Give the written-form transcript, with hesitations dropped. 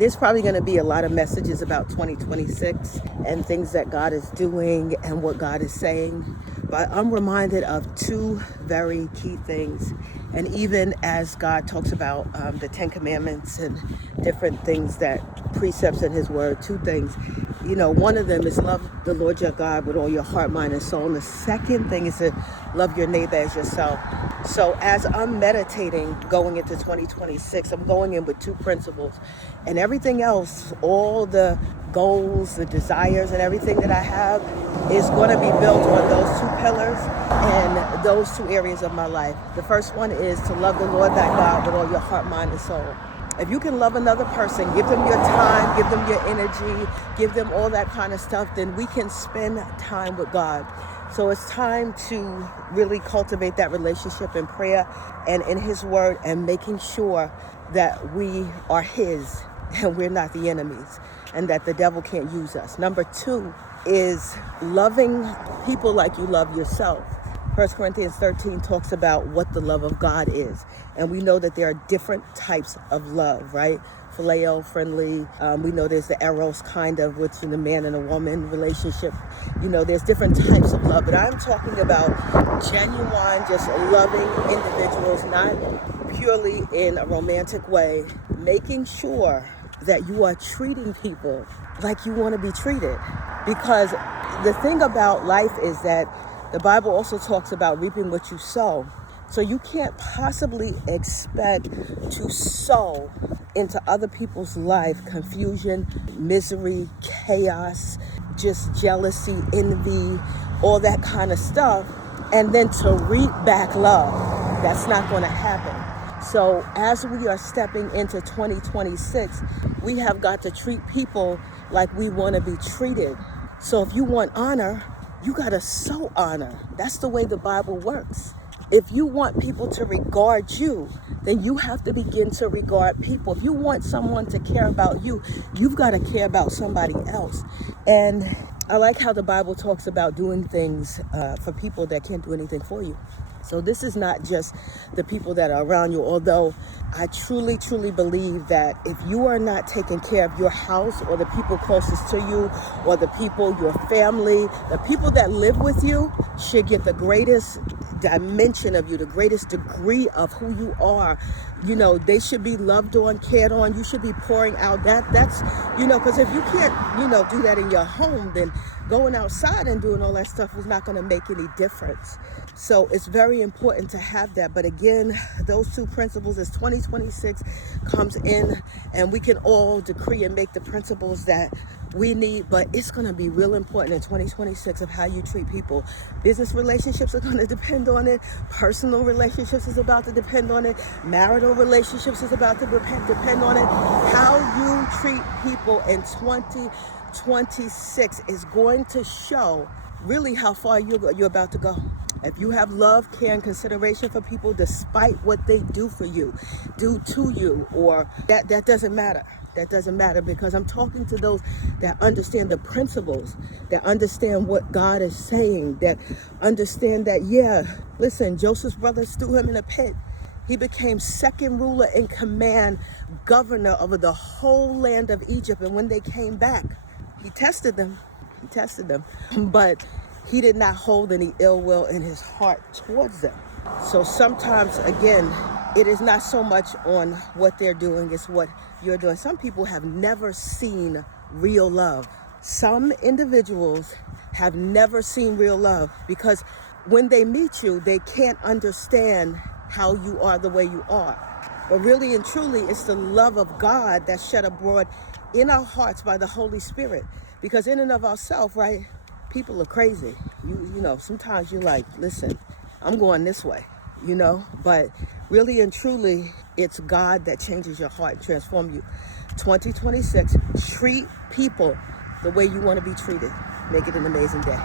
There's probably going to be a lot of messages about 2026 and things that God is doing and what God is saying. But I'm reminded of two very key things. And even as God talks about the Ten Commandments and different things that precepts in his word, two things. One of them is love the Lord your God with all your heart, mind, and soul. And the second thing is to love your neighbor as yourself. So as I'm meditating going into 2026, I'm going in with two principles. And everything else, all the goals, the desires, and everything that I have is going to be built on those two pillars and those two areas of my life. The first one is to love the Lord thy God with all your heart, mind, and soul. If you can love another person, give them your time, give them your energy, give them all that kind of stuff, then we can spend time with God. So it's time to really cultivate that relationship in prayer and in his word, and making sure that we are his and we're not the enemies, and that the devil can't use us. Number two is loving people like you love yourself. 1 Corinthians 13 talks about what the love of God is. And we know that there are different types of love, right? Phileo, friendly. We know there's the eros kind of, which in a man and a woman relationship. There's different types of love. But I'm talking about genuine, just loving individuals, not purely in a romantic way, making sure that you are treating people like you want to be treated. Because the thing about life is that the Bible also talks about reaping what you sow. So you can't possibly expect to sow into other people's life confusion, misery, chaos, just jealousy, envy, all that kind of stuff, and then to reap back love. That's not going to happen. So as we are stepping into 2026, we have got to treat people like we want to be treated. So if you want honor, you got to sow honor. That's the way the Bible works. If you want people to regard you, then you have to begin to regard people. If you want someone to care about you, you've got to care about somebody else. And I like how the Bible talks about doing things for people that can't do anything for you. So this is not just the people that are around you, although I truly, truly believe that if you are not taking care of your house or the people closest to you or the people, your family, the people that live with you should get the greatest dimension of you, the greatest degree of who you are. They should be loved on, cared on. You should be pouring out that's, because if you can't, do that in your home, then going outside and doing all that stuff is not going to make any difference. So it's very important to have that. But again, those two principles, as 2026 comes in, and we can all decree and make the principles that we need, but it's going to be real important in 2026 of how you treat people. Business relationships are going to depend on it. Personal relationships is about to depend on it. Marital relationships is about to depend on it. How you treat people in 2026 is going to show really how far you're about to go. If you have love, care, and consideration for people despite what they do for you, do to you, or that doesn't matter. That doesn't matter, because I'm talking to those that understand the principles, that understand what God is saying, that understand that, listen, Joseph's brothers threw him in a pit. He became second ruler in command, governor over the whole land of Egypt. And when they came back, he tested them. But he did not hold any ill will in his heart towards them. So sometimes, again, it is not so much on what they're doing, it's what you're doing. Some people have never seen real love. Some individuals have never seen real love, because when they meet you, they can't understand how you are the way you are. But really and truly, it's the love of God that's shed abroad in our hearts by the Holy Spirit. Because in and of ourselves, right, people are crazy. Sometimes you're like, listen, I'm going this way, but really and truly, it's God that changes your heart and transforms you. 2026, treat people the way you want to be treated. Make it an amazing day.